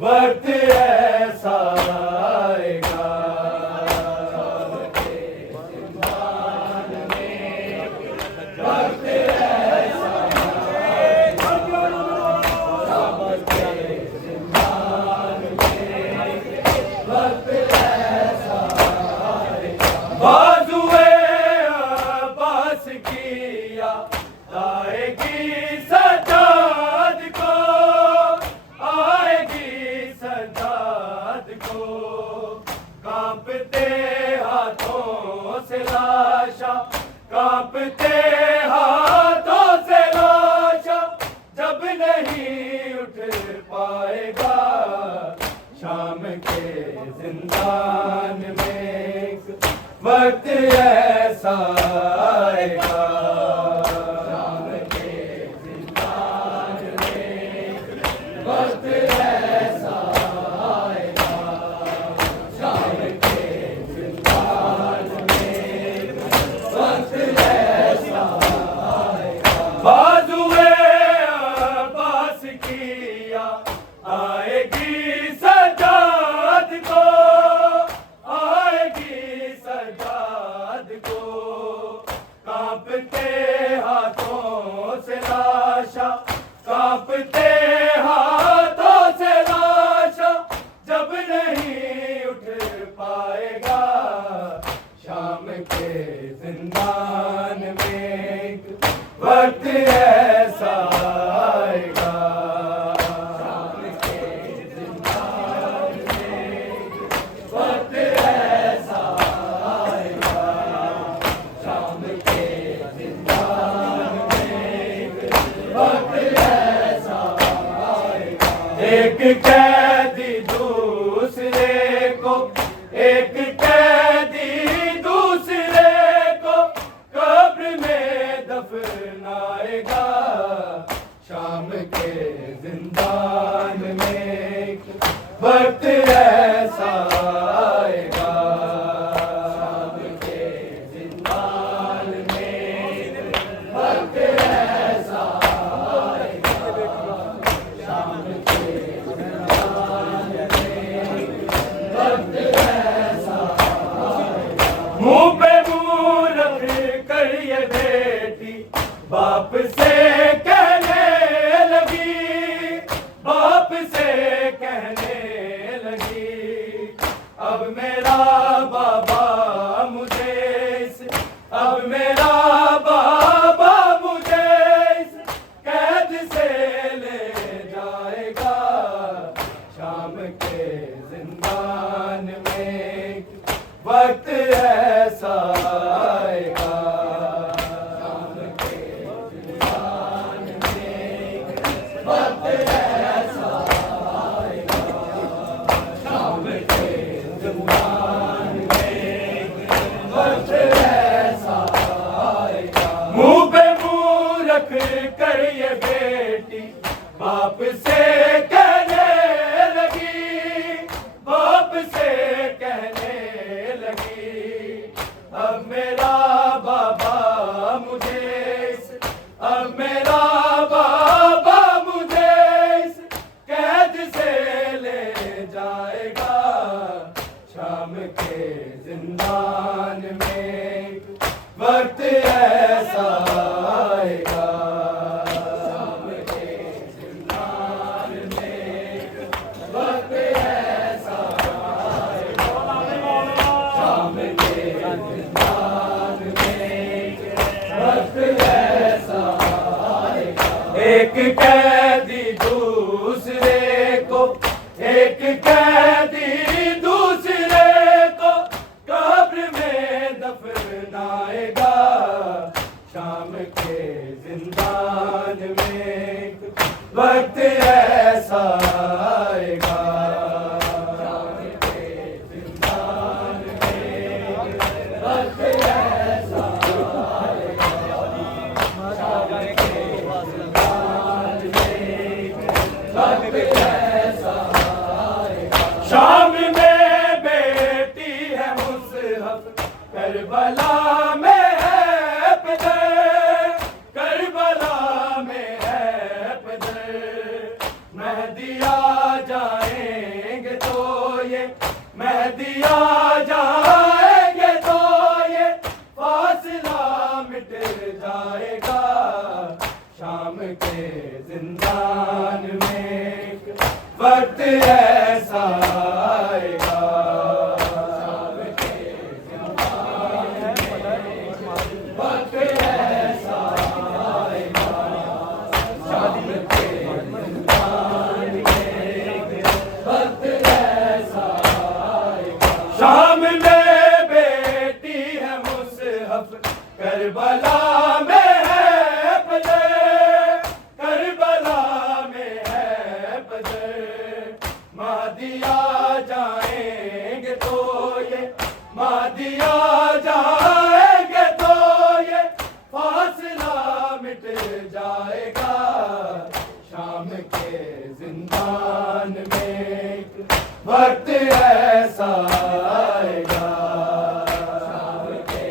वक्त ऐसा आएगा। बाजुए अब्बास की याद आएगी सजाद को, आएगी सजाद को। कांपते हाथों से लाशा, कांपते हाथों से लाशा, जब नहीं उठ पाएगा शाम के जिंदान में। वक्त ऐसा आएगा, शाम के जिंदान में। वक्त ऐसा आएगा, शाम के जिंदान में। वक्त ऐसा आएगा। बाजुए अब्बास की याद आएगी सजाद को, आएगी सजाद को। कांपते हाथों से लाशा, कांपते हाथों से लाशा, जब नहीं उठ पाएगा शाम के जिंदान में। वक्त ऐसा आएगा, शाम के जिंदान में। वक्त ऐसा आएगा, शाम के जिंदान में। वक्त ऐसा आएगा। एक कैदी दूसरे को, एक कैदी दूसरे को कब्र में दफनाएगा शाम के जिंदान में। वक्त ऐसा आएगा, शाम के जिंदान में। वक्त ऐसा आएगा, शाम के जिंदान में। वक्त ऐसा आएगा। मुंह पे मुंह रख कर ये बेटी बाप से कहने लगी, बाप से कहने लगी। अब मेरा बाबा मुझे इस, अब मेरा बाबा मुझे इस कैद से ले जाएगा शाम के जिंदान में। वक्त ऐसा आएगा, शाम के जिंदान में। वक्त ऐसा आएगा, शाम के जिंदान में। वक्त ऐसा आएगा। मुंह पे मुंह रख कर ये बेटी बाप से कहने लगी, बाप से कहने लगी। अब मेरा बाबा मुझे इस, अब मेरा बाबा मुझे इस कैद से ले जाएगा शाम के जिंदान में। वक्त ऐसा आएगा, शाम के जिंदान में। वक्त ऐसा आएगा, शाम के जिंदान में। वक्त ऐसा आएगा। एक कैदी दूसरे को, एक कैदी दूसरे को कब्र में दफनाएगा शाम के जिंदान में। वक्त ऐसा आएगा, शाम के जिंदान में। वक्त ऐसा आएगा, शाम के जिंदान में। वक्त ऐसा आएगा, आ जाएंगे तो ये मेहदी आ जाएंगे तो ये फासला मिट जाएगा। शाम के जिंदान में वक्त ऐसा आएगा। शाम में बेटी है मुसहफ करबला में है पदर, करबला में है पदर। महदी आ जाएंगे तो ये महदी आ जाएंगे तो ये फासला मिट जाएगा। शाम के जिंदान में वक्त ऐसा आएगा। शाम के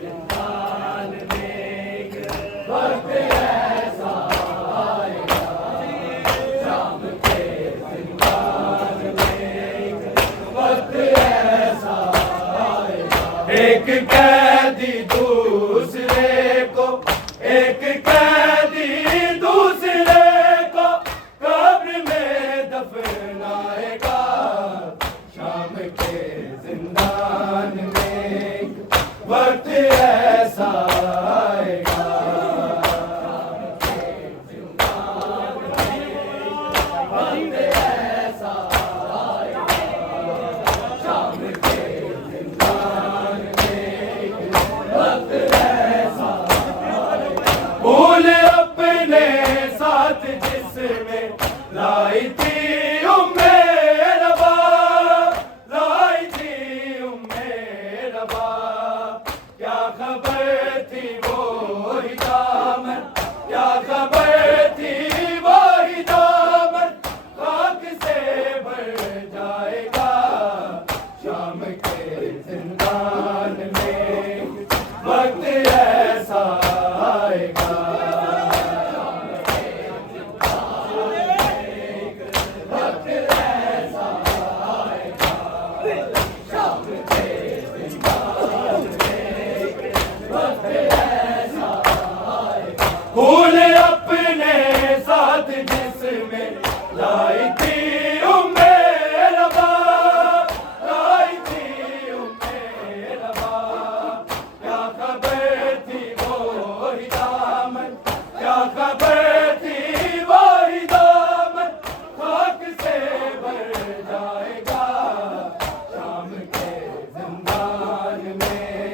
जिंदान में वक्त ऐसा आएगा। शाम के जिंदान में वक्त ऐसा आएगा। एक कैदी दूसरे को, एक कैदी दूसरे को कब्र में दफनाएगा। शाम के जिंदान में वक्त ऐसा आएगा। शाम के जिंदान में वक्त ऐसा आएगा। शाम के जिंदान में वक्त ऐसा आएगा। भूल अपने साथ जिसमें लाई थी उम्मे रबा, लाई थी उम्मे रबा। क्या खबर थी वो ही दामन, क्या खबर थी वो ही दामन खाक से भर जाएगा। शाम के जिंदान में वक्त ऐसा आएगा। भूल अपने साथ जिसमें लाई थी उम्मे रबा, लाई थी उम्मे रबा। क्या खबर थी वो ही दामन, क्या खबर थी वो ही दामन खाक से भर जाएगा। शाम के जिंदान में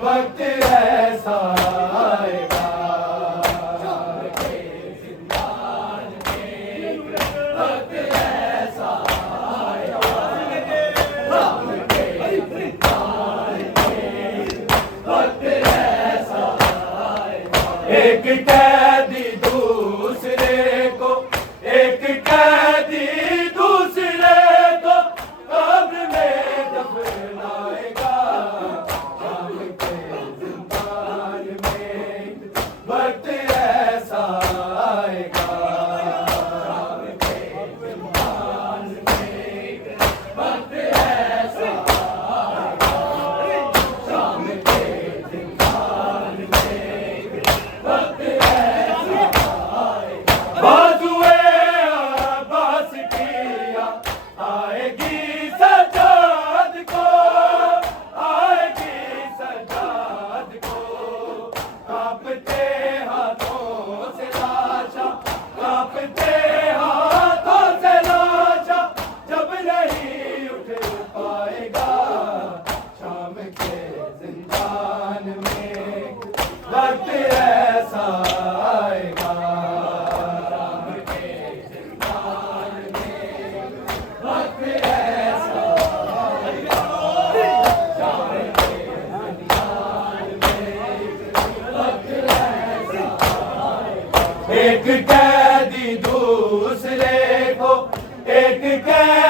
वक्त ऐसा आएगा। एक कैदी दूसरे को, एक कैदी दूसरे को कब्र में दफनाएगा। शाम के जिंदान में वक्त ऐसा आएगा। शाम के जिंदान में वक्त ऐसा आएगा। शाम के जिंदान में वक्त ऐसा आएगा। बाजुए अब्बास किया आएगी सजाद को, आएगी सजाद को। कांपते हाथों से लाशा, कांपते हाथों से लाशा जब नहीं उठ पाएगा। शाम के जिंदान में वक्त ऐसा आएगा। शाम के जिंदान में वक्त ऐसा आएगा। शाम के जिंदान में वक्त ऐसा आएगा। एक कैदी दूसरे को, एक कैदी